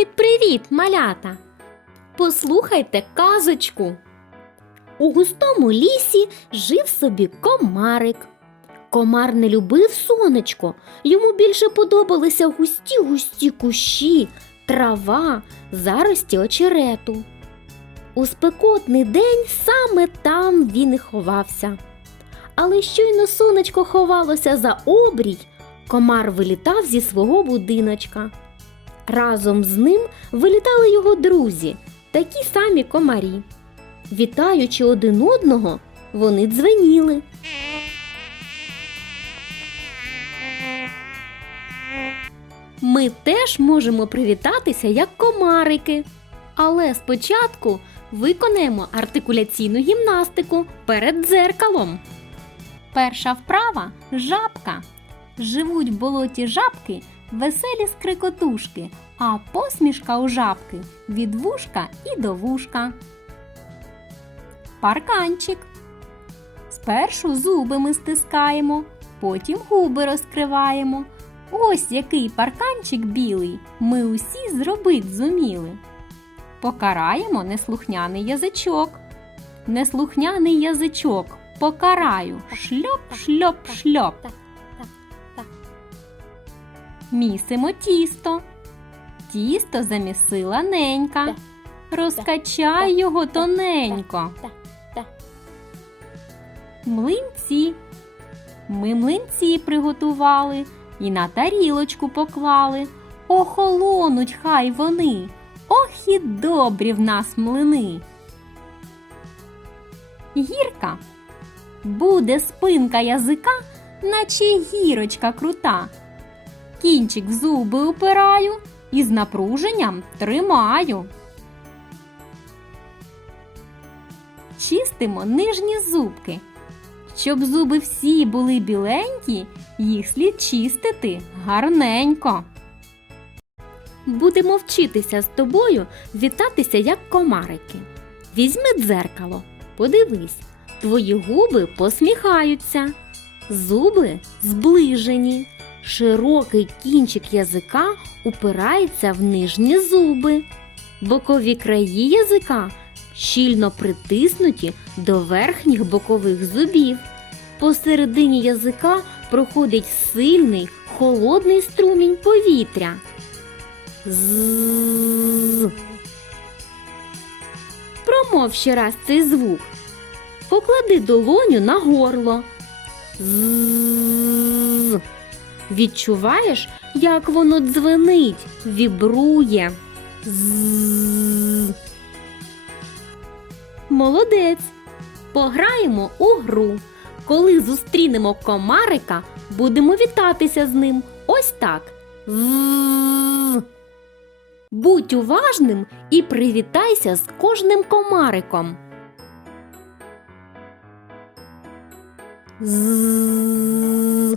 Привіт-привіт, малята! Послухайте казочку. У густому лісі жив собі комарик. Комар не любив сонечко, йому більше подобалися густі густі кущі, трава, зарості очерету. У спекотний день саме там він і ховався. Але щойно сонечко ховалося за обрій, комар вилітав зі свого будиночка. Разом з ним вилітали його друзі, такі самі комарі. Вітаючи один одного, вони дзвеніли. Ми теж можемо привітатися як комарики. Але спочатку виконаємо артикуляційну гімнастику перед дзеркалом. Перша вправа жабка. Живуть в болоті жабки веселі скрикотушки, а посмішка у жабки від вушка і до вушка. Парканчик. Спершу зуби ми стискаємо, потім губи розкриваємо. Ось який парканчик білий ми усі зробить зуміли. Покараємо неслухняний язичок. Неслухняний язичок покараю. Шльоп, шльоп, шльоп. Місимо тісто. Тісто замісила ненька. Розкачай його тоненько. Млинці. Ми млинці приготували і на тарілочку поклали. Охолонуть хай вони. Ох і добрі в нас млини. Гірка. Буде спинка язика, наче гірочка крута. Кінчик в зуби упираю і з напруженням тримаю. Чистимо нижні зубки. Щоб зуби всі були біленькі, їх слід чистити гарненько. Будемо вчитися з тобою вітатися як комарики. Візьми дзеркало, подивись, твої губи посміхаються, зуби зближені, широкий кінчик язика упирається в нижні зуби, бокові краї язика щільно притиснуті до верхніх бокових зубів. Посередині язика проходить сильний холодний струмінь повітря. З. Промов ще раз цей звук. Поклади долоню на горло. З. Відчуваєш, як воно дзвенить, вібрує. З. Молодець. Пограємо у гру. Коли зустрінемо комарика, будемо вітатися з ним. Ось так. Будь уважним і привітайся з кожним комариком. З.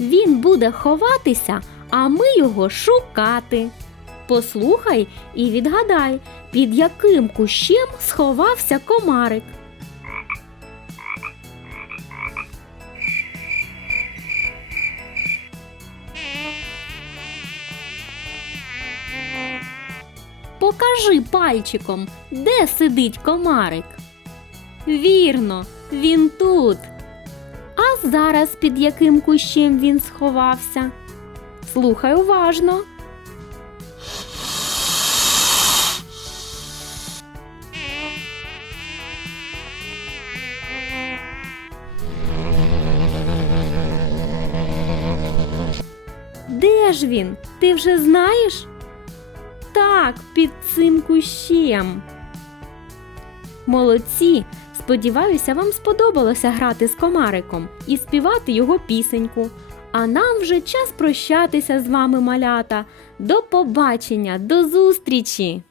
Він буде ховатися, а ми його шукати. Послухай і відгадай, під яким кущем сховався комарик. Покажи пальчиком, де сидить комарик. Вірно, він тут. Зараз під яким кущем він сховався? Слухай уважно. Де ж він? Ти вже знаєш? Так, під цим кущем. Молодці! Сподіваюся, вам сподобалося грати з комариком і співати його пісеньку. А нам вже час прощатися з вами, малята. До побачення, до зустрічі!